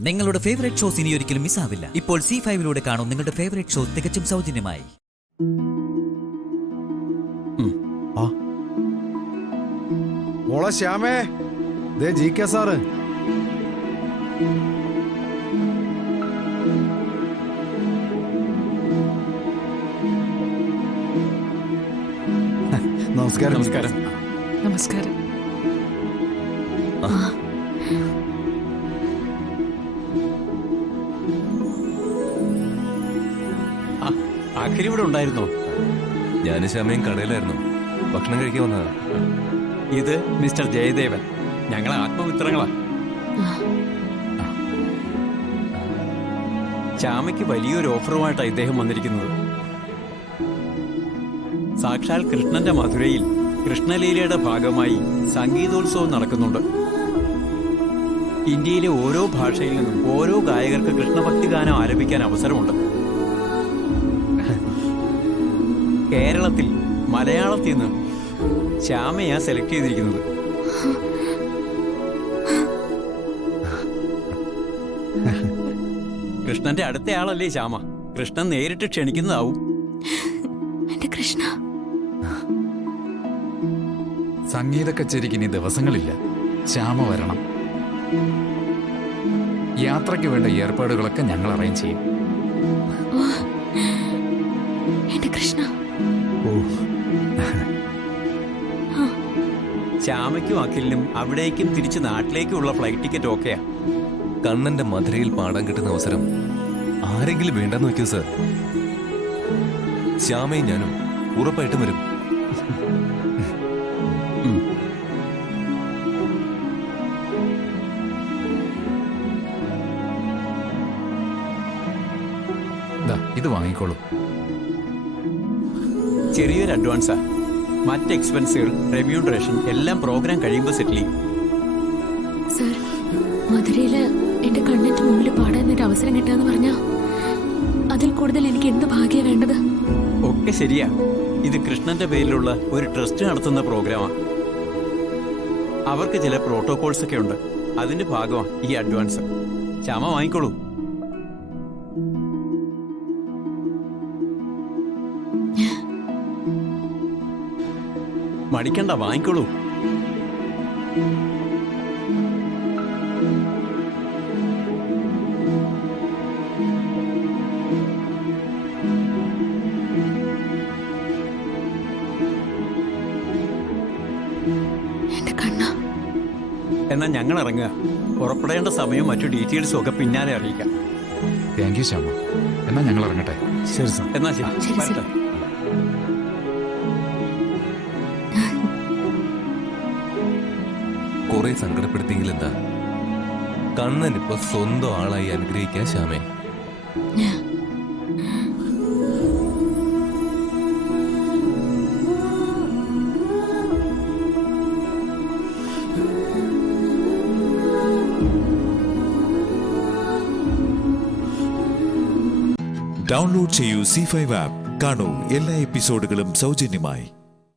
നിങ്ങളുടെ favourite shows ഇനി ഒരിക്കലും മിസ്സാവില്ല. ഇപ്പോൾ C5 കാണും നിങ്ങളുടെ ഫേവറേറ്റ് ഷോ തികച്ചും സൗജന്യമായി. മോളെ ശ്യാമേ, ദേ GK സാറ്. നമസ്കാരം. നമസ്കാരം. നമസ്കാരം. ആഖിരി ഇവിടെ ഉണ്ടായിരുന്നോ? ഞാൻ ശ്യാമയും കടയിലായിരുന്നു. ഭക്ഷണം കഴിക്കാൻ വന്നതാ. ഇത് മിസ്റ്റർ ജയദേവൻ. ഞങ്ങളെ ആത്മമിത്രങ്ങളാ. ശ്യാമയ്ക്ക് വലിയൊരു ഓഫറുമായിട്ടാണ് ഇദ്ദേഹം വന്നിരിക്കുന്നത്. സാക്ഷാൽ കൃഷ്ണന്റെ മധുരയിൽ കൃഷ്ണലീലയുടെ ഭാഗമായി സംഗീതോത്സവം നടക്കുന്നുണ്ട്. ഇന്ത്യയിലെ ഓരോ ഭാഷയിൽ നിന്നും ഓരോ ഗായകർക്ക് കൃഷ്ണഭക്തി ഗാനം ആലപിക്കാൻ അവസരമുണ്ട്. കേരളത്തിൽ മലയാളത്തിൽ നിന്ന് ശ്യാമയാ സെലക്ട് ചെയ്തിരിക്കുന്നത്. കൃഷ്ണന്റെ അടുത്ത ആളല്ലേ ശ്യാമ. കൃഷ്ണൻ നേരിട്ട് ക്ഷണിക്കുന്നതാവും. എന്റെ കൃഷ്ണ, സംഗീത കച്ചേരിക്ക് ഇനി ദിവസങ്ങളില്ല. ശ്യാമ വരണം. യാത്രയ്ക്ക് വേണ്ട ഏർപ്പാടുകളൊക്കെ ഞങ്ങൾ അറേഞ്ച് ചെയ്യും. എന്റെ കൃഷ്ണ. ശ്യാമയ്ക്കും അഖിലിനും അവിടേക്കും തിരിച്ച് നാട്ടിലേക്കുള്ള ഫ്ലൈറ്റ് ടിക്കറ്റ് ഓക്കെയാ. കണ്ണന്റെ മധുരയിൽ പാടാൻ കിട്ടുന്ന അവസരം ആരെങ്കിലും വേണ്ടെന്ന് വെക്കൂ സർ. ശ്യാമയും ഞാനും ഉറപ്പായിട്ടും വരും. ഇത് വാങ്ങിക്കോളൂ. ചെറിയൊരു അഡ്വാൻസാ. മറ്റ് എക്സ്പെൻസുകൾ, റെമ്യൂണറേഷൻ എല്ലാം പ്രോഗ്രാം കഴിയുമ്പോൾ സെറ്റിൽ ചെയ്യും. സർ, മധുരയില് എന്റെ കണ്ണിന്റെ മുമ്പിൽ പാടാൻ ഒരു അവസരം കിട്ടാന്ന് പറഞ്ഞാ അതിൽ കൂടുതൽ എനിക്ക് എന്ത് ഭാഗ്യ വേണ്ടത്? ഒക്കെ ശരിയാ. ഇത് കൃഷ്ണന്റെ പേരിലുള്ള ഒരു ട്രസ്റ്റ് നടത്തുന്ന പ്രോഗ്രാമാ. അവർക്ക് ചില പ്രോട്ടോകോൾസ് ഒക്കെ ഉണ്ട്. അതിന്റെ ഭാഗമാണ് ഈ അഡ്വാൻസ്. ശ്യാമ വാങ്ങിക്കോളൂ. മടിക്കണ്ട, വാങ്ങിക്കോളൂ. എന്റെ കണ്ണ. എന്നാ ഞങ്ങൾ ഇറങ്ങുക. പുറപ്പെടേണ്ട സമയവും മറ്റു ഡീറ്റെയിൽസും ഒക്കെ പിന്നാലെ അറിയിക്കാം. Thank you Shyama. എന്നാ ഞങ്ങൾ ഇറങ്ങട്ടെ. ശരി സർ. എന്നാ ശരി. ശരി, സർ. കുറെ സങ്കടപ്പെടുത്തിയെങ്കിൽ എന്താ, കണ്ണൻ ഇപ്പൊ സ്വന്തം ആളായി അനുഗ്രഹിക്കാൻ ശ്യാമേ. ഡൗൺലോഡ് ചെയ്യൂ C5 ആപ്പ്. കാണൂ എല്ലാ എപ്പിസോഡുകളും സൗജന്യമായി.